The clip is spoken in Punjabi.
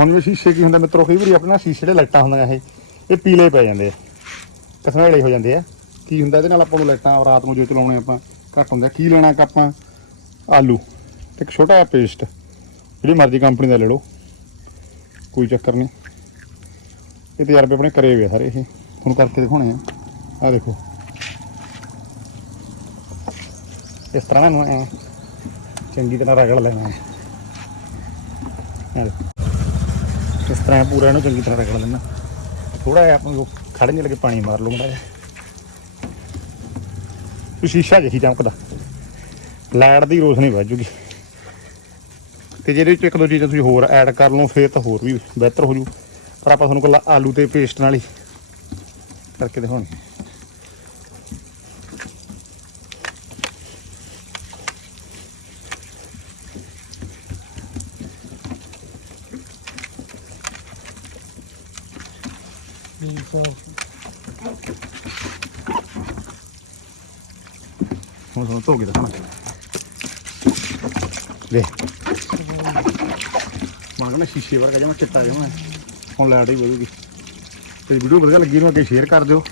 ਹੁਣ ਵੀ ਸ਼ੀਸ਼ੇ ਕੀ ਹੁੰਦਾ ਮਿੱਤਰੋ ਕਈ ਵਾਰੀ ਆਪਣਾ, ਸ਼ੀਸ਼ੇ ਦੇ ਲਾਈਟਾਂ ਹੁੰਦੀਆਂ ਇਹ। ਇਹ ਪੀਲੇ ਪੈ ਜਾਂਦੇ ਆ। ਕਸਮੇਲੇ ਹੋ ਜਾਂਦੇ ਆ। ਕੀ ਹੁੰਦਾ ਇਹਦੇ ਨਾਲ ਆਪਾਂ ਨੂੰ ਲਾਈਟਾਂ ਰਾਤ ਨੂੰ ਜੋ ਚਲਾਉਣੇ ਆਪਾਂ, ਘੱਟ ਹੁੰਦੇ ਆ। ਕੀ ਲੈਣਾ ਕਿ ਆਪਾਂ? ਆਲੂ। ਤੇ ਇੱਕ ਛੋਟਾ ਜਿਹਾ ਪੇਸਟ ਜਿਹੜੀ ਮਰਜ਼ੀ ਕੰਪਨੀ ਦਾ ਲੈ ਲਓ। ਕੋਈ ਚੱਕਰ ਨਹੀਂ ਇਹ ਤਜਰਬੇ ਆਪਣੇ ਕਰੇ ਹੋਏ ਆ ਸਾਰੇ ਇਹ। ਹੁਣ ਕਰਕੇ ਦਿਖਾਉਣੇ ਆ। ਆ ਦੇਖੋ। ਇਸ ਤਰ੍ਹਾਂ ਨਾ ਐਂ ਚੰਗੀ ਤਰ੍ਹਾਂ ਰਗੜ ਲੈਣਾ। ਹੈ ਇਸ ਤਰ੍ਹਾਂ ਪੂਰਾ ਇਹਨੂੰ ਚੰਗੀ ਤਰ੍ਹਾਂ ਰਗੜ ਲੈਣਾ ਥੋੜਾ ਜਿਹਾ ਆਪਾਂ ਨੂੰ ਖੜਨ ਜਿਹੇ ਲੱਗੇ, ਪਾਣੀ ਮਾਰ ਲਓ ਮੜਾ ਜਿਹਾ। ਉਹ ਸ਼ੀਸ਼ਾ ਜਿਹੀ ਚਮਕਦਾ। ਲਾਈਟ ਦੀ ਰੋਸ਼ਨੀ ਵੱਜ ਜੂਗੀ। ਤੇ ਜਿਹਦੇ ਵਿੱਚ ਇੱਕ ਦੋ ਚੀਜ਼ਾਂ ਤੁਸੀਂ ਹੋਰ ਐਡ ਕਰ ਲਓ, ਫੇਰ ਤਾਂ ਹੋਰ ਵੀ ਬਿਹਤਰ ਹੋ ਜੂ। ਪਰ ਆਪਾਂ ਤੁਹਾਨੂੰ ਕੱਲਾ ਆਲੂ ਤੇ ਪੇਸਟ ਨਾਲ ਹੀ ਕਰਕੇ ਦਿਖਾਉਣੀ ਹੁਣ ਤੁਹਾਨੂੰ ਧੋ ਕੇ ਦਿਖਾਉਣਾ ਦੇ ਮਾਗਣਾ ਸ਼ੀਸ਼ੇ ਵਰਗਾ ਜਮਾ ਚਿੱਟਾ ਜਿਹਾ ਹੁਣ ਲਾਈਟ ਹੀ ਵਧੂਗੀ ਤੇ ਵੀਡੀਓ ਵਧੀਆ ਲੱਗੀ ਨੂੰ ਅੱਗੇ ਸ਼ੇਅਰ ਕਰ ਦਿਓ।